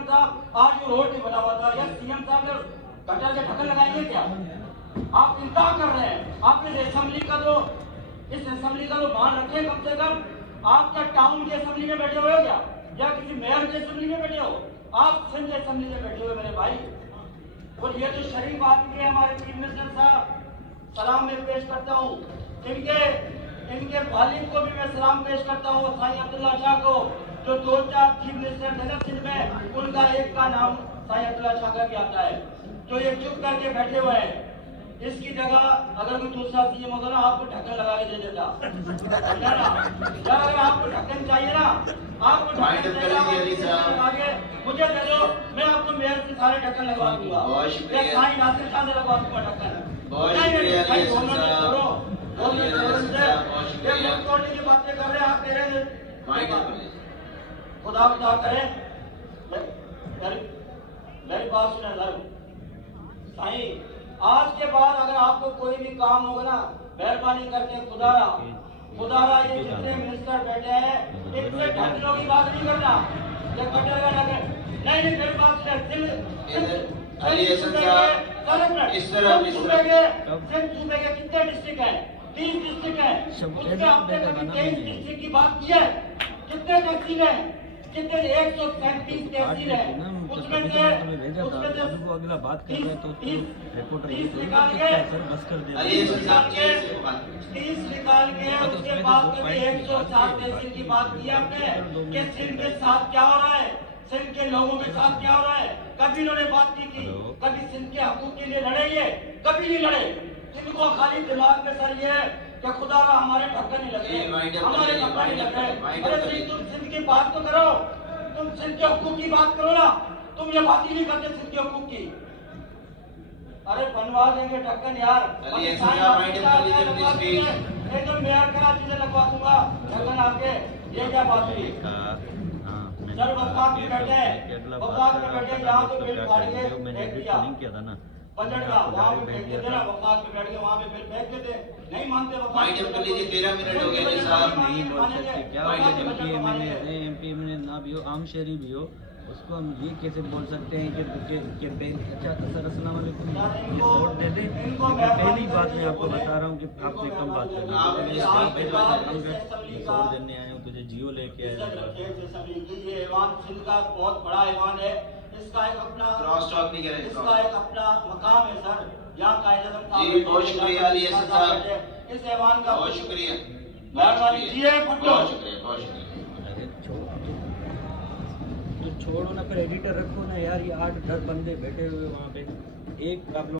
CM साहब आज जो रोड नहीं बना हुआ था, या सीएम साहब ने गटर के ढक्कन लगाएंगे क्या? आप चिंता कर रहे हैं। आपने असेंबली का तो इस असेंबली का तो मान रखें कम से कम। आप क्या टाउन की असेंबली में बैठे हुए हो क्या, या किसी मेयर की असेंबली में बैठे हो? आप सिंध असेंबली में बैठे हुए मेरे भाई। और ये तो शरीफ आदमी है हमारे चीफ मिनिस्टर साहब, सलाम मैं पेश करता हूँ। इनके वालिद को भी मैं सलाम पेश करता हूँ, साईं अब्दुल्ला शाह को, जो 2-4 चीफ मिनिस्टर थे ना सिंध में, उनका एक का नाम साईं अब्दुल्ला शाह का भी आता है। तो ये चुप करके बैठे हुए हैं। इसकी जगह अगर कोई दूसरा सीएम होता ना, आपको ढक्कन लगा के दे देता, समझा ना? या अगर आपको ढक्कन चाहिए ना, आपको ढक्कन लगा के मुझे दे दो, मैं आपको मेयर से सारे ढक्कन लगवा दूंगा, या साईं नासिर खान से लगवा दूंगा ढक्कन। तोड़ने की बातें कर रहे हैं आप, मेरे खुदा खुदा करें। मेरी बात सुने सर साईं, आज के बाद अगर आपको कोई भी काम होगा ना, मेहरबानी करके खुदारा ये जितने मिनिस्टर बैठे हैं इनसे ढक्कनों की बात नहीं करना, ये कटेगा ढक्कन नहीं। मेरी बात सूबे के कितने डिस्ट्रिक्ट है? 30 डिस्ट्रिक्ट है, उसमें आपने कभी 23 डिस्ट्रिक्ट की बात की है? कितने तहसील है? कितने 137 तहसील है, उसमें से अगला बात कर रहे हैं तो 30 निकाल के उसके बाद कभी 107 तहसील की बात की आपने कि सिंध के साथ क्या हो रहा है, सिंध के लोगों के साथ क्या हो रहा है? कभी इन्होंने बात नहीं की, कभी सिंध के हकूक के लिए लड़े, ये कभी नहीं लड़े। इनको खाली दिमाग में सर ये क्या खुदारा हमारे ढक्कन नहीं लगे, हमारे ढक्कन नहीं लगे। अरे तुम सिंध की बात तो करो, तुम सिंध के हकूक की बात करो ना, तुम ये बात ही नहीं करते सिंध के हकूक की। अरे बनवा देंगे ढक्कन यार, एकदम मेयर करा चीजें लगवा दूंगा ढक्कन आपके। ये क्या बात हुई सर? वफाक में बैठे, वफाक में बैठे, यहाँ तो बिल फाड़ के फेंक दिया बजट का, वहाँ पे फेंक देते ना, वफाक में बैठ के वहाँ पे बिल फेंक देते, नहीं मानते वफाक। 13 मिनट हो गए साहब, नहीं बोल सकते क्या? एमपी एमएलए ना भी हो, आम शहरी भी हो, उसको हम ये कैसे बोल सकते हैं कि अच्छा सर अस्सलाम वालेकुम ये वोट दे दें? पहली बात मैं आपको बता रहा हूँ कि आपने कम बात कर दी। वोट देने आए हूँ, तुझे जियो लेके ये ऐवान सिंध का बहुत बड़ा ऐवान है, इसका एक अपना क्रॉस टॉक नहीं करें, इसका एक अपना मकाम है सर। यहाँ कायदेआज़म जी बहुत शुक्रिया अली हसन साहब, इस ऐवान का बहुत शुक्रिया, मेहरबानी कीजिए, बहुत शुक्रिया, बहुत शुक्रिया। तो छोड़ो ना, फिर एडिटर रखो ना यार, ये 8-10 बंदे बैठे हुए वहाँ पे, एक आप लोग